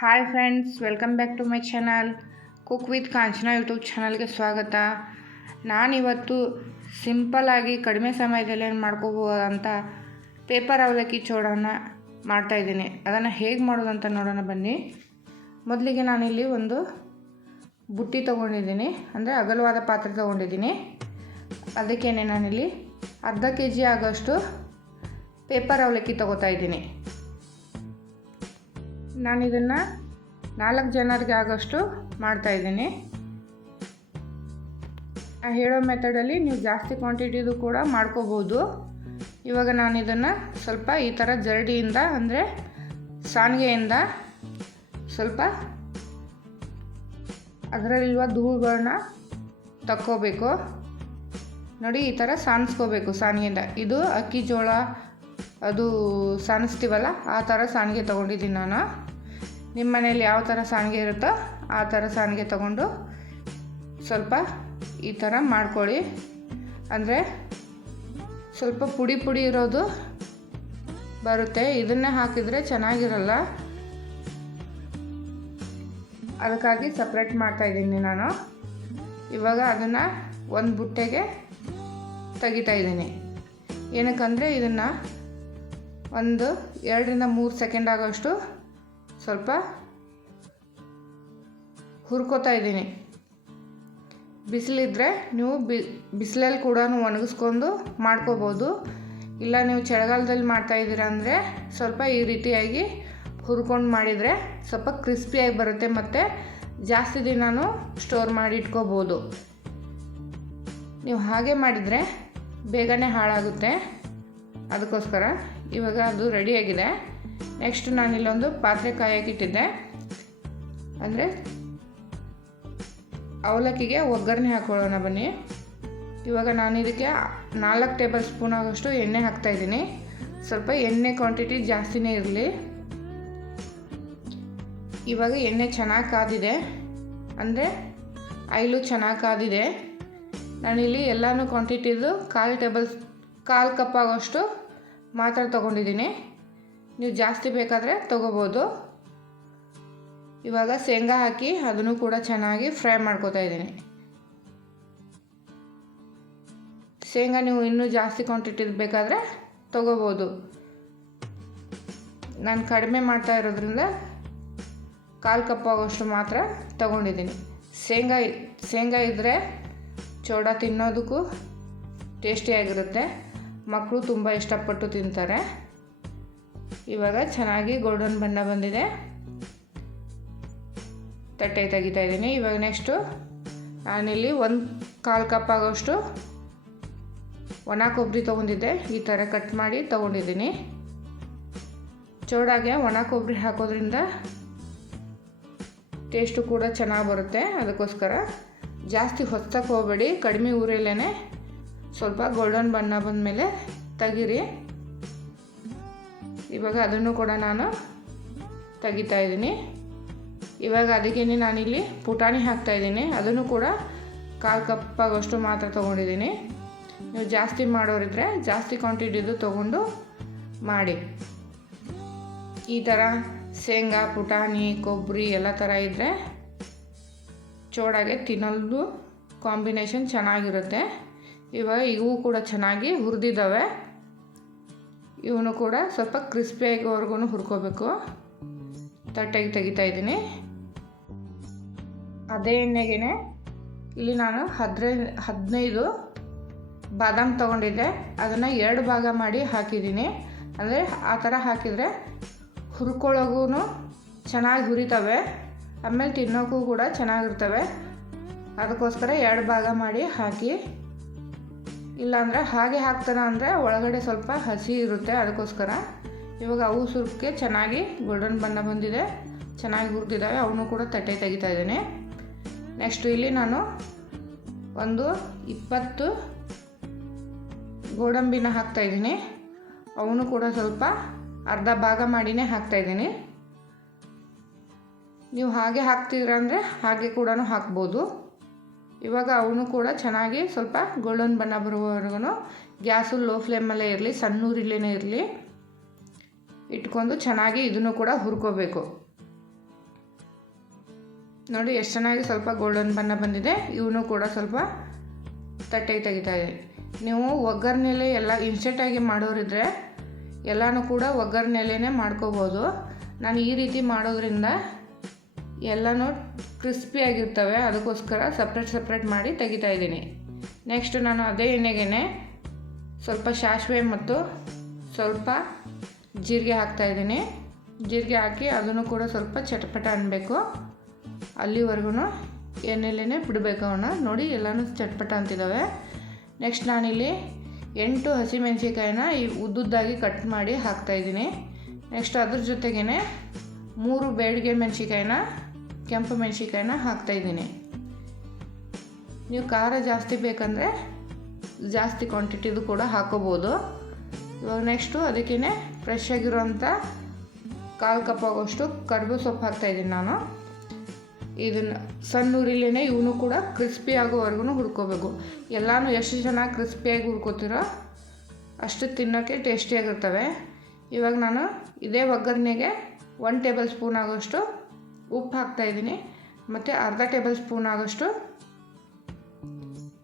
Hi friends welcome back to my channel cook with Kanchana YouTube ಚಾನಲ್ಗೆ ಸ್ವಾಗತ. ನಾನಿವತ್ತು ಸಿಂಪಲ್ಲಾಗಿ ಕಡಿಮೆ ಸಮಯದಲ್ಲಿ ಏನು ಮಾಡ್ಕೋಬೋದಂತ ಪೇಪರ್ ಅವಲಕ್ಕಿ ಚೋಡನ್ನು ಮಾಡ್ತಾಯಿದ್ದೀನಿ ಅದನ್ನು ಹೇಗೆ ಮಾಡೋದು ಅಂತ ನೋಡೋಣ ಬನ್ನಿ. ಮೊದಲಿಗೆ ನಾನಿಲ್ಲಿ ಒಂದು ಬುಟ್ಟಿ ತೊಗೊಂಡಿದ್ದೀನಿ. ಅಂದರೆ ಅಗಲವಾದ ಪಾತ್ರೆ ತೊಗೊಂಡಿದ್ದೀನಿ. ಅದಕ್ಕೇನೆ ನಾನಿಲ್ಲಿ ಅರ್ಧ ಕೆ ಜಿ ಆಗೋಷ್ಟು ಪೇಪರ್ ಅವಲಕ್ಕಿ ತೊಗೋತಾ ಇದ್ದೀನಿ. ನಾನು ಇದನ್ನು ನಾಲ್ಕು ಜನರಿಗೆ ಆಗೋಷ್ಟು ಮಾಡ್ತಾಯಿದ್ದೀನಿ ಹೇಳೋ ಮೆಥಡಲ್ಲಿ ನೀವು ಜಾಸ್ತಿ ಕ್ವಾಂಟಿಟಿದು ಕೂಡ ಮಾಡ್ಕೋಬೋದು. ಇವಾಗ ನಾನು ಇದನ್ನು ಸ್ವಲ್ಪ ಈ ಥರ ಜರಡಿಯಿಂದ ಅಂದರೆ ಸಾಣಿಗೆಯಿಂದ ಸ್ವಲ್ಪ ಅದರಲ್ಲಿರುವ ಧೂಳುಗಳನ್ನ ತಕ್ಕೋಬೇಕು. ನೋಡಿ ಈ ಥರ ಸಾಣಿಸ್ಕೋಬೇಕು ಸಾಣಿಗೆಯಿಂದ ಇದು ಅಕ್ಕಿ ಜೋಳ, ಅದು ಸಾಣಿಸ್ತೀವಲ್ಲ ಆ ಥರ ಸಾನಿಗೆ ತೊಗೊಂಡಿದ್ದೀನಿ ನಾನು. ನಿಮ್ಮ ಮನೇಲಿ ಯಾವ ಥರ ಸಾಣಿಗೆ ಇರುತ್ತೋ ಆ ಥರ ಸಾಣಿಗೆ ತಗೊಂಡು ಸ್ವಲ್ಪ ಈ ಥರ ಮಾಡ್ಕೊಳ್ಳಿ. ಅಂದರೆ ಸ್ವಲ್ಪ ಪುಡಿ ಪುಡಿ ಇರೋದು ಬರುತ್ತೆ. ಇದನ್ನೇ ಹಾಕಿದರೆ ಚೆನ್ನಾಗಿರಲ್ಲ. ಅದಕ್ಕಾಗಿ ಸಪ್ರೇಟ್ ಮಾಡ್ತಾಯಿದ್ದೀನಿ ನಾನು. ಇವಾಗ ಅದನ್ನು ಒಂದು ಬುಟ್ಟೆಗೆ ತೆಗಿತಾಯಿದ್ದೀನಿ ಏನಕ್ಕಂದರೆ ಇದನ್ನು ಒಂದು ಎರಡರಿಂದ ಮೂರು ಸೆಕೆಂಡ್ ಆಗೋಷ್ಟು ಸ್ವಲ್ಪ ಹುರ್ಕೋತಾ ಇದ್ದೀನಿ. ಬಿಸಿಲಿದ್ರೆ ನೀವು ಬಿ, ಬಿಸಿಲಲ್ಲಿ ಕೂಡ ಒಣಗಿಸ್ಕೊಂಡು ಮಾಡ್ಕೋಬೋದು. ಇಲ್ಲ ನೀವು ಚಳಿಗಾಲದಲ್ಲಿ ಮಾಡ್ತಾಯಿದ್ದೀರ ಅಂದರೆ ಸ್ವಲ್ಪ ಈ ರೀತಿಯಾಗಿ ಹುರ್ಕೊಂಡು ಮಾಡಿದರೆ ಸ್ವಲ್ಪ ಕ್ರಿಸ್ಪಿಯಾಗಿ ಬರುತ್ತೆ ಮತ್ತು ಜಾಸ್ತಿ ದಿನವೂ ಸ್ಟೋರ್ ಮಾಡಿ ಇಟ್ಕೋಬೋದು. ನೀವು ಹಾಗೆ ಮಾಡಿದರೆ ಬೇಗನೆ ಹಾಳಾಗುತ್ತೆ. ಅದಕ್ಕೋಸ್ಕರ ಇವಾಗ ಅದು ರೆಡಿಯಾಗಿದೆ ನೆಕ್ಸ್ಟ್ ನಾನಿಲ್ಲೊಂದು ಪಾತ್ರೆ ಕಾಯಕ್ಕಿಟ್ಟಿದ್ದೆ ಅಂದರೆ ಅವಲಕ್ಕಿಗೆ ಒಗ್ಗರಣೆ ಹಾಕೊಳ್ಳೋಣ ಬನ್ನಿ. ಇವಾಗ ನಾನು ಇದಕ್ಕೆ ನಾಲ್ಕು ಟೇಬಲ್ ಸ್ಪೂನ್ ಆಗೋಷ್ಟು ಎಣ್ಣೆ ಹಾಕ್ತಾಯಿದ್ದೀನಿ ಸ್ವಲ್ಪ ಎಣ್ಣೆ ಕ್ವಾಂಟಿಟಿ ಜಾಸ್ತಿನೇ ಇರಲಿ. ಇವಾಗ ಎಣ್ಣೆ ಚೆನ್ನಾಗಿ ಕಾದಿದೆ. ಅಂದರೆ ಐಲು ಚೆನ್ನಾಗಿ ಕಾದಿದೆ. ನಾನಿಲ್ಲಿ ಎಲ್ಲನೂ ಕ್ವಾಂಟಿಟಿದು ಕಾಲು ಟೇಬಲ್, ಕಾಲು ಕಪ್ ಆಗೋಷ್ಟು ಮಾತ್ರ ತೊಗೊಂಡಿದ್ದೀನಿ. ನೀವು ಜಾಸ್ತಿ ಬೇಕಾದರೆ ತೊಗೋಬೋದು. ಇವಾಗ ಶೇಂಗಾ ಹಾಕಿ ಅದನ್ನು ಕೂಡ ಚೆನ್ನಾಗಿ ಫ್ರೈ ಮಾಡ್ಕೋತಾ ಇದ್ದೀನಿ. ಶೇಂಗಾ ನೀವು ಇನ್ನೂ ಜಾಸ್ತಿ ಕ್ವಾಂಟಿಟಿ ಬೇಕಾದರೆ ತೊಗೋಬೋದು. ನಾನು ಕಡಿಮೆ ಮಾಡ್ತಾ ಇರೋದ್ರಿಂದ ಕಾಲು ಕಪ್ ಆಗೋಷ್ಟು ಮಾತ್ರ ತಗೊಂಡಿದ್ದೀನಿ. ಶೇಂಗಾ ಶೇಂಗಾ ಇದ್ದರೆ ಚೋಡ ತಿನ್ನೋದಕ್ಕೂ ಟೇಸ್ಟಿಯಾಗಿರುತ್ತೆ ಮಕ್ಕಳು ತುಂಬ ಇಷ್ಟಪಟ್ಟು ತಿಂತಾರೆ. ಇವಾಗ ಚೆನ್ನಾಗಿ ಗೋಲ್ಡನ್ ಬಣ್ಣ ಬಂದಿದೆ. ತಟ್ಟೆ ತೆಗಿತಾ ಇದ್ದೀನಿ. ಇವಾಗ ನೆಕ್ಸ್ಟು ನಾನಿಲ್ಲಿ ಒಂದು ಕಾಲು ಕಪ್ ಆಗೋಷ್ಟು ಒಣ ಕೊಬ್ಬರಿ ತೊಗೊಂಡಿದ್ದೆ. ಈ ಥರ ಕಟ್ ಮಾಡಿ ತೊಗೊಂಡಿದ್ದೀನಿ. ಚೋಡಾಗೆ ಒಣ ಕೊಬ್ಬರಿ ಹಾಕೋದ್ರಿಂದ ಟೇಸ್ಟು ಕೂಡ ಚೆನ್ನಾಗಿ ಬರುತ್ತೆ. ಅದಕ್ಕೋಸ್ಕರ ಜಾಸ್ತಿ ಹೊತ್ತಕ್ಕೆ ಹೋಗಬೇಡಿ. ಕಡಿಮೆ ಊರಲ್ಲೇ ಸ್ವಲ್ಪ ಗೋಲ್ಡನ್ ಬಣ್ಣ ಬಂದಮೇಲೆ ತೆಗೀರಿ. ಇವಾಗ ಅದನ್ನು ಕೂಡ ನಾನು ತೆಗಿತಾ ಇದ್ದೀನಿ. ಇವಾಗ ಅದಕ್ಕೇನೆ ನಾನಿಲ್ಲಿ ಪುಟಾಣಿ ಹಾಕ್ತಾಯಿದ್ದೀನಿ ಅದನ್ನು ಕೂಡ ಕಾಲು ಕಪ್ ಆಗೋಷ್ಟು ಮಾತ್ರ ತೊಗೊಂಡಿದ್ದೀನಿ. ನೀವು ಜಾಸ್ತಿ ಮಾಡೋರಿದ್ರೆ ಜಾಸ್ತಿ ಕ್ವಾಂಟಿಟಿದು ತೊಗೊಂಡು ಮಾಡಿ. ಈ ಥರ ಶೇಂಗಾ, ಪುಟಾಣಿ, ಕೊಬ್ಬರಿ ಎಲ್ಲ ಥರ ಇದ್ದರೆ ಚೋಡಾಗೆ ತಿನ್ನಲು ಕಾಂಬಿನೇಷನ್ ಚೆನ್ನಾಗಿರುತ್ತೆ. ಇವಾಗ ಇವು ಕೂಡ ಚೆನ್ನಾಗಿ ಹುರಿದಿದ್ದಾವೆ. ಇವನು ಕೂಡ ಸ್ವಲ್ಪ ಕ್ರಿಸ್ಪಿಯಾಗಿವರೆಗೂ ಹುರ್ಕೋಬೇಕು. ತಟ್ಟೆಗೆ ತೆಗಿತಾ ಇದ್ದೀನಿ. ಅದೇ ಎಣ್ಣೆಗೆ ಇಲ್ಲಿ ನಾನು ಹದಿನೈದು ಹದಿನೈದು ಬಾದಾಮ್ ತೊಗೊಂಡಿದ್ದೆ. ಅದನ್ನು ಎರಡು ಭಾಗ ಮಾಡಿ ಹಾಕಿದ್ದೀನಿ. ಅಂದರೆ ಆ ಥರ ಹಾಕಿದರೆ ಹುರ್ಕೊಳ್ಳೋಗೂ ಚೆನ್ನಾಗಿ ಹುರಿತವೆ. ಆಮೇಲೆ ತಿನ್ನೋಕ್ಕೂ ಕೂಡ ಚೆನ್ನಾಗಿರ್ತವೆ. ಅದಕ್ಕೋಸ್ಕರ ಎರಡು ಭಾಗ ಮಾಡಿ ಹಾಕಿ ಇಲ್ಲಾಂದರೆ ಹಾಗೆ ಹಾಕ್ತಾನೆ ಅಂದರೆ ಒಳಗಡೆ ಸ್ವಲ್ಪ ಹಸಿ ಇರುತ್ತೆ ಅದಕ್ಕೋಸ್ಕರ. ಇವಾಗ ಅವು ಸುರ್ಕೆ ಚೆನ್ನಾಗಿ ಗೋಲ್ಡನ್ ಬಣ್ಣ ಬಂದಿದೆ. ಚೆನ್ನಾಗಿ ಹುರಿದಿದ್ದಾವೆ ಅವನು ಕೂಡ ತಟ್ಟೆ ತೆಗಿತಾ ಇದ್ದೀನಿ. ನೆಕ್ಸ್ಟು ಇಲ್ಲಿ ನಾನು ಒಂದು ಇಪ್ಪತ್ತು ಗೋಡಂಬಿನ ಹಾಕ್ತಾಯಿದ್ದೀನಿ ಅವನು ಕೂಡ ಸ್ವಲ್ಪ ಅರ್ಧ ಭಾಗ ಮಾಡಿನೇ ಹಾಕ್ತಾಯಿದ್ದೀನಿ ನೀವು ಹಾಗೆ ಹಾಕ್ತಿದ್ರ ಅಂದರೆ ಹಾಗೆ ಕೂಡ ಹಾಕ್ಬೋದು. ಇವಾಗ ಅವನು ಕೂಡ ಚೆನ್ನಾಗಿ ಸ್ವಲ್ಪ ಗೋಲ್ಡನ್ ಬಣ್ಣ ಬರುವವರೆಗೂ ಗ್ಯಾಸು ಲೋ ಫ್ಲೇಮಲ್ಲೇ ಇರಲಿ ಸಣ್ಣೂರಿಲ್ಲೇ ಇರಲಿ. ಇಟ್ಕೊಂಡು ಚೆನ್ನಾಗಿ ಇದನ್ನು ಕೂಡ ಹುರ್ಕೋಬೇಕು. ನೋಡಿ, ಎಷ್ಟು ಚೆನ್ನಾಗಿ ಸ್ವಲ್ಪ ಗೋಲ್ಡನ್ ಬಣ್ಣ ಬಂದಿದೆ. ಇವನು ಕೂಡ ಸ್ವಲ್ಪ ತಟ್ಟೆಗೆ ತೆಗಿತಾ ಇದೆ. ನೀವು ಒಗ್ಗರಣೆಲೆ ಎಲ್ಲ ಇನ್ಸ್ಟೆಂಟಾಗಿ ಮಾಡೋರಿದ್ರೆ ಎಲ್ಲನೂ ಕೂಡ ಒಗ್ಗರಣೆಲೇ ಮಾಡ್ಕೋಬೋದು. ನಾನು ಈ ರೀತಿ ಮಾಡೋದ್ರಿಂದ ಎಲ್ಲನೂ ಕ್ರಿಸ್ಪಿಯಾಗಿರ್ತವೆ ಅದಕ್ಕೋಸ್ಕರ ಸಪ್ರೇಟ್ ಸಪ್ರೇಟ್ ಮಾಡಿ ತೆಗಿತಾ ಇದ್ದೀನಿ. ನೆಕ್ಸ್ಟ್ ನಾನು ಅದೇ ಎಣ್ಣೆಗೆನೆ ಸ್ವಲ್ಪ ಸಾಸಿವೆ ಮತ್ತು ಸ್ವಲ್ಪ ಜೀರಿಗೆ ಹಾಕ್ತಾಯಿದ್ದೀನಿ ಜೀರಿಗೆ ಹಾಕಿ ಅದನ್ನು ಕೂಡ ಸ್ವಲ್ಪ ಚಟಪಟ ಅನ್ನಬೇಕು ಅಲ್ಲಿವರೆಗೂ ಎಣ್ಣೆಲೇ ಬಿಡಬೇಕು ಅವನ್ನ. ನೋಡಿ ಎಲ್ಲನೂ ಚಟ್ಪಟ ಅಂತಿದ್ದಾವೆ ನೆಕ್ಸ್ಟ್ ನಾನಿಲ್ಲಿ ಎಂಟು ಹಸಿಮೆಣ್ಸಿಕಾಯಿನ ಈ ಉದ್ದುದ್ದಾಗಿ ಕಟ್ ಮಾಡಿ ಹಾಕ್ತಾಯಿದ್ದೀನಿ ನೆಕ್ಸ್ಟ್ ಅದ್ರ ಜೊತೆಗೇ ಮೂರು ಬೇಡಿಗೆ ಮೆಣಸಿಕಾಯಿನ ಕೆಂಪು ಮೆಣಸಿಕಾಯಿನ ಹಾಕ್ತಾಯಿದ್ದೀನಿ ನೀವು ಖಾರ ಜಾಸ್ತಿ ಬೇಕಂದರೆ ಜಾಸ್ತಿ ಕ್ವಾಂಟಿಟಿದು ಕೂಡ ಹಾಕೋಬೋದು. ಇವಾಗ ನೆಕ್ಸ್ಟು ಅದಕ್ಕೇ ಫ್ರೆಶ್ ಆಗಿರೋಂಥ ಕಾಲು ಕಪ್ ಆಗೋಷ್ಟು ಕಡುಬು ಸೊಪ್ಪು ಹಾಕ್ತಾಯಿದ್ದೀನಿ ನಾನು. ಇದನ್ನು ಸಣ್ಣ ಉರಿಲೇನೆ ಇವನು ಕೂಡ ಕ್ರಿಸ್ಪಿ ಆಗೋವರೆಗೂ ಹುಡ್ಕೋಬೇಕು ಎಲ್ಲನೂ ಎಷ್ಟು ಚೆನ್ನಾಗಿ ಕ್ರಿಸ್ಪಿಯಾಗಿ ಹುಡ್ಕೋತೀರೋ ಅಷ್ಟು ತಿನ್ನೋಕ್ಕೆ ಟೇಸ್ಟಿಯಾಗಿರ್ತವೆ ಇವಾಗ ನಾನು ಇದೇ ಒಗ್ಗರಣೆಗೆ ಒನ್ ಟೇಬಲ್ ಸ್ಪೂನ್ ಆಗೋಷ್ಟು ಉಪ್ಪು ಹಾಕ್ತಾಯಿದ್ದೀನಿ ಮತ್ತು ಅರ್ಧ ಟೇಬಲ್ ಸ್ಪೂನ್ ಆಗೋಷ್ಟು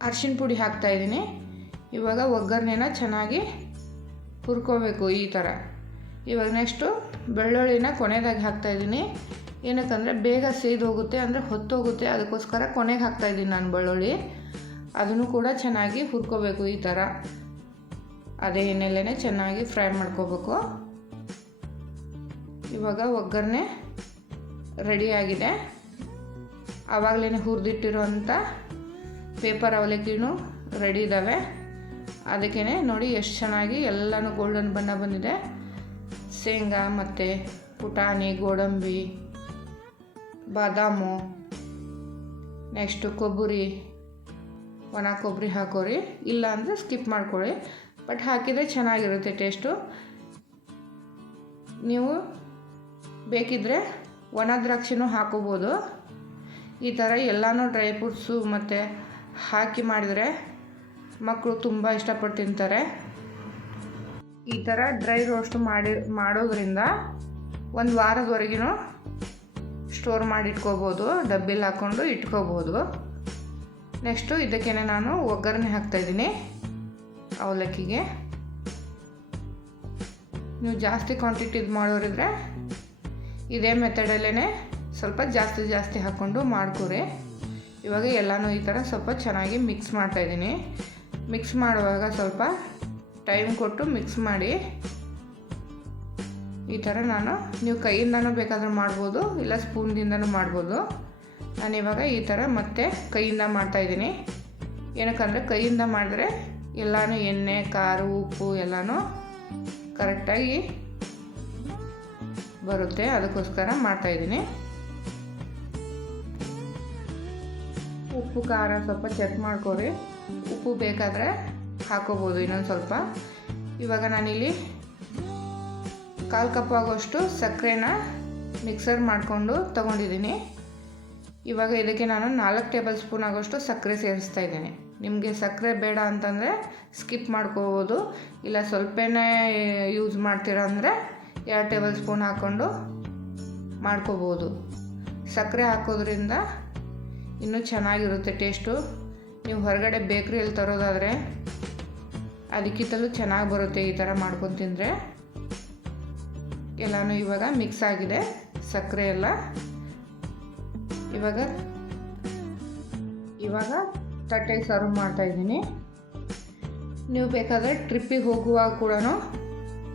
ಅರ್ಶಿಣ ಪುಡಿ ಹಾಕ್ತಾಯಿದ್ದೀನಿ ಇವಾಗ ಒಗ್ಗರಣೆನ ಚೆನ್ನಾಗಿ ಹುರ್ಕೋಬೇಕು ಈ ಥರ. ಇವಾಗ ನೆಕ್ಸ್ಟು ಬೆಳ್ಳುಳ್ಳಿನ ಕೊನೆದಾಗಿ ಹಾಕ್ತಾಯಿದ್ದೀನಿ ಏನಕ್ಕಂದರೆ ಬೇಗ ಸೇದು ಹೋಗುತ್ತೆ ಅಂದರೆ ಹೊತ್ತೋಗುತ್ತೆ. ಅದಕ್ಕೋಸ್ಕರ ಕೊನೆಗೆ ಹಾಕ್ತಾಯಿದ್ದೀನಿ ನಾನು ಬೆಳ್ಳುಳ್ಳಿ. ಅದನ್ನು ಕೂಡ ಚೆನ್ನಾಗಿ ಹುರ್ಕೋಬೇಕು ಈ ಥರ. ಅದೇ ಎಣ್ಣೆಲೇ ಚೆನ್ನಾಗಿ ಫ್ರೈ ಮಾಡ್ಕೋಬೇಕು. ಇವಾಗ ಒಗ್ಗರಣೆ ರೆಡಿಯಾಗಿದೆ ಆವಾಗಲೇ ಹುರಿದಿಟ್ಟಿರುವಂಥ ಪೇಪರ್ ಅವಲಕ್ಕಿನೂ ರೆಡಿ ಇದ್ದಾವೆ ಅದಕ್ಕೇ ನೋಡಿ ಎಷ್ಟು ಚೆನ್ನಾಗಿ ಎಲ್ಲನೂ ಗೋಲ್ಡನ್ ಬಣ್ಣ ಬಂದಿದೆ. ಶೇಂಗಾ ಮತ್ತು ಪುಟಾಣಿ, ಗೋಡಂಬಿ, ಬಾದಾಮು ನೆಕ್ಸ್ಟು ಕೊಬ್ಬರಿ, ಒಣ ಕೊಬ್ಬರಿ ಹಾಕೋರಿ. ಇಲ್ಲ ಅಂದರೆ ಸ್ಕಿಪ್ ಮಾಡ್ಕೊಳ್ಳಿ. ಬಟ್ ಹಾಕಿದರೆ ಚೆನ್ನಾಗಿರುತ್ತೆ ಟೇಸ್ಟು ನೀವು ಬೇಕಿದ್ದರೆ ಒಣ ದ್ರಾಕ್ಷಿನೂ ಹಾಕೋಬೋದು. ಈ ಥರ ಎಲ್ಲನೂ ಡ್ರೈ ಫ್ರೂಟ್ಸು ಮತ್ತು ಹಾಕಿ ಮಾಡಿದರೆ ಮಕ್ಕಳು ತುಂಬ ಇಷ್ಟಪಟ್ಟು ತಿಂತಾರೆ. ಈ ಥರ ಡ್ರೈ ರೋಸ್ಟ್ ಮಾಡಿ, ಮಾಡೋದ್ರಿಂದ ಒಂದು ವಾರದವರೆಗೂ ಸ್ಟೋರ್ ಮಾಡಿ ಇಟ್ಕೋಬೋದು ಡಬ್ಬಿಲಿ ಹಾಕ್ಕೊಂಡು ಇಟ್ಕೋಬೋದು. ನೆಕ್ಸ್ಟು ಇದಕ್ಕೆ ನಾನು ಒಗ್ಗರಣೆ ಹಾಕ್ತಾಯಿದ್ದೀನಿ ಅವಲಕ್ಕಿಗೆ. ನೀವು ಜಾಸ್ತಿ ಕ್ವಾಂಟಿಟಿದು ಮಾಡೋರಿದ್ರೆ ಇದೇ ಮೆಥಡಲ್ಲೇ ಸ್ವಲ್ಪ ಜಾಸ್ತಿ ಜಾಸ್ತಿ ಹಾಕ್ಕೊಂಡು ಮಾಡ್ಕೊರಿ. ಇವಾಗ ಎಲ್ಲನೂ ಈ ಥರ ಸ್ವಲ್ಪ ಚೆನ್ನಾಗಿ ಮಿಕ್ಸ್ ಮಾಡ್ತಾಯಿದ್ದೀನಿ ಮಿಕ್ಸ್ ಮಾಡುವಾಗ ಸ್ವಲ್ಪ ಟೈಮ್ ಕೊಟ್ಟು ಮಿಕ್ಸ್ ಮಾಡಿ ಈ ಥರ ನಾನು ನೀವು ಕೈಯಿಂದನೂ ಬೇಕಾದರೂ ಮಾಡ್ಬೋದು, ಇಲ್ಲ ಸ್ಪೂನ್ದಿಂದನೂ ಮಾಡ್ಬೋದು. ನಾನು ಇವಾಗ ಈ ಥರ ಮತ್ತೆ ಕೈಯಿಂದ ಮಾಡ್ತಾಯಿದ್ದೀನಿ ಏನಕ್ಕಂದರೆ ಕೈಯಿಂದ ಮಾಡಿದ್ರೆ ಎಲ್ಲನೂ ಎಣ್ಣೆ, ಖಾರ, ಉಪ್ಪು ಎಲ್ಲನೂ ಕರೆಕ್ಟಾಗಿ ಬರುತ್ತೆ. ಅದಕ್ಕೋಸ್ಕರ ಮಾಡ್ತಾಯಿದ್ದೀನಿ ಉಪ್ಪು, ಖಾರ ಸ್ವಲ್ಪ ಚೆಕ್ ಮಾಡ್ಕೊರಿ ಉಪ್ಪು ಬೇಕಾದರೆ ಹಾಕೋಬೋದು ಇನ್ನೊಂದು ಸ್ವಲ್ಪ. ಇವಾಗ ನಾನಿಲ್ಲಿ ಕಾಲು ಕಪ್ ಆಗೋಷ್ಟು ಸಕ್ಕರೆನ ಮಿಕ್ಸರ್ ಮಾಡಿಕೊಂಡು ತೊಗೊಂಡಿದ್ದೀನಿ. ಇವಾಗ ಇದಕ್ಕೆ ನಾನು ನಾಲ್ಕು ಟೇಬಲ್ ಸ್ಪೂನ್ ಆಗೋಷ್ಟು ಸಕ್ಕರೆ ಸೇರಿಸ್ತಾ ಇದ್ದೀನಿ. ನಿಮಗೆ ಸಕ್ಕರೆ ಬೇಡ ಅಂತಂದರೆ ಸ್ಕಿಪ್ ಮಾಡ್ಕೋಬೋದು. ಇಲ್ಲ ಸ್ವಲ್ಪನೇ ಯೂಸ್ ಮಾಡ್ತೀರ ಅಂದರೆ ಎರಡು ಟೇಬಲ್ ಸ್ಪೂನ್ ಹಾಕ್ಕೊಂಡು ಮಾಡ್ಕೋಬೋದು. ಸಕ್ಕರೆ ಹಾಕೋದ್ರಿಂದ ಇನ್ನೂ ಚೆನ್ನಾಗಿರುತ್ತೆ ಟೇಸ್ಟು. ನೀವು ಹೊರಗಡೆ ಬೇಕ್ರಿಯಲ್ಲಿ ತರೋದಾದರೆ ಅದಕ್ಕಿಂತಲೂ ಚೆನ್ನಾಗಿ ಬರುತ್ತೆ ಈ ಥರ ಮಾಡ್ಕೊಂಡು ತಿಂದರೆ. ಎಲ್ಲನೂ ಇವಾಗ ಮಿಕ್ಸ್ ಆಗಿದೆ ಸಕ್ಕರೆ ಎಲ್ಲ. ಇವಾಗ ಇವಾಗ ತಟ್ಟೆಗೆ ಸರ್ವ್ ಮಾಡ್ತಾಯಿದ್ದೀನಿ ನೀವು ಬೇಕಾದರೆ ಟ್ರಿಪ್ಪಿಗೆ ಹೋಗುವಾಗ ಕೂಡ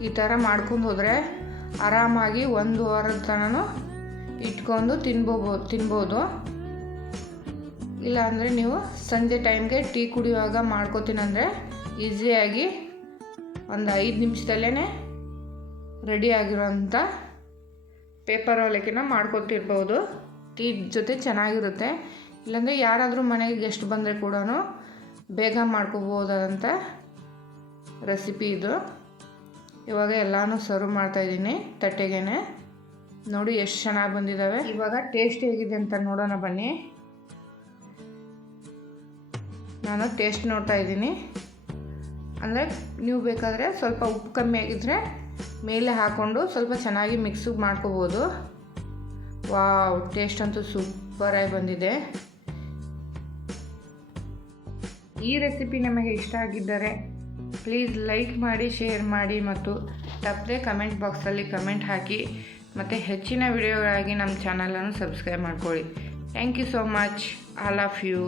ಈ ಥರ ಮಾಡ್ಕೊಂಡು ಹೋದರೆ ಆರಾಮಾಗಿ ಒಂದು ವಾರದ ತನಕ ಇಟ್ಕೊಂಡು ತಿನ್ಬೋಬೋದು ತಿನ್ಬೋದು. ಇಲ್ಲಾಂದರೆ ನೀವು ಸಂಜೆ ಟೈಮ್ಗೆ ಟೀ ಕುಡಿಯುವಾಗ ಮಾಡ್ಕೋತೀನಂದರೆ ಈಸಿಯಾಗಿ ಒಂದು ಐದು ನಿಮಿಷದಲ್ಲೇ ರೆಡಿ ಆಗಿರೋಂಥ ಪೇಪರ್ ಅವಲಕ್ಕಿನ ಮಾಡ್ಕೊತಿರ್ಬೋದು. ಟೀ ಜೊತೆ ಚೆನ್ನಾಗಿರುತ್ತೆ. ಇಲ್ಲಾಂದರೆ ಯಾರಾದರೂ ಮನೆಗೆ ಗೆಸ್ಟ್ ಬಂದರೆ ಕೂಡ ಬೇಗ ಮಾಡ್ಕೋಬೋದಾದಂಥ ರೆಸಿಪಿ ಇದು. ಇವಾಗ ಎಲ್ಲನೂ ಸರ್ವ್ ಮಾಡ್ತಾ ಇದ್ದೀನಿ ತಟ್ಟೆಗೆ ನೋಡಿ ಎಷ್ಟು ಚೆನ್ನಾಗಿ ಬಂದಿದ್ದಾವೆ ಇವಾಗ ಟೇಸ್ಟ್ ಹೇಗಿದೆ ಅಂತ ನೋಡೋಣ ಬನ್ನಿ. ನಾನು ಟೇಸ್ಟ್ ನೋಡ್ತಾ ಇದ್ದೀನಿ. ಅಂದರೆ ನೀವು ಬೇಕಾದರೆ ಸ್ವಲ್ಪ ಉಪ್ಪು ಕಮ್ಮಿ ಆಗಿದ್ದರೆ ಮೇಲೆ ಹಾಕ್ಕೊಂಡು ಸ್ವಲ್ಪ ಚೆನ್ನಾಗಿ ಮಿಕ್ಸ್ ಮಾಡ್ಕೋಬೋದು. ವಾವ್ ಟೇಸ್ಟ್ ಅಂತೂ ಸೂಪರಾಗಿ ಬಂದಿದೆ. ಈ ರೆಸಿಪಿ ನಿಮಗೆ ಇಷ್ಟ ಆಗಿದ್ದರೆ ಪ್ಲೀಸ್ ಲೈಕ್ ಮಾಡಿ ಶೇರ್ ಮಾಡಿ ಮತ್ತು ತಪ್ಪದೆ ಕಮೆಂಟ್ ಬಾಕ್ಸಲ್ಲಿ ಕಮೆಂಟ್ ಹಾಕಿ ಮತ್ತು ಹೆಚ್ಚಿನ ವಿಡಿಯೋಗಳಾಗಿ ನಮ್ಮ ಚಾನಲನ್ನು ಸಬ್ಸ್ಕ್ರೈಬ್ ಮಾಡ್ಕೊಳ್ಳಿ. Thank you so much all of you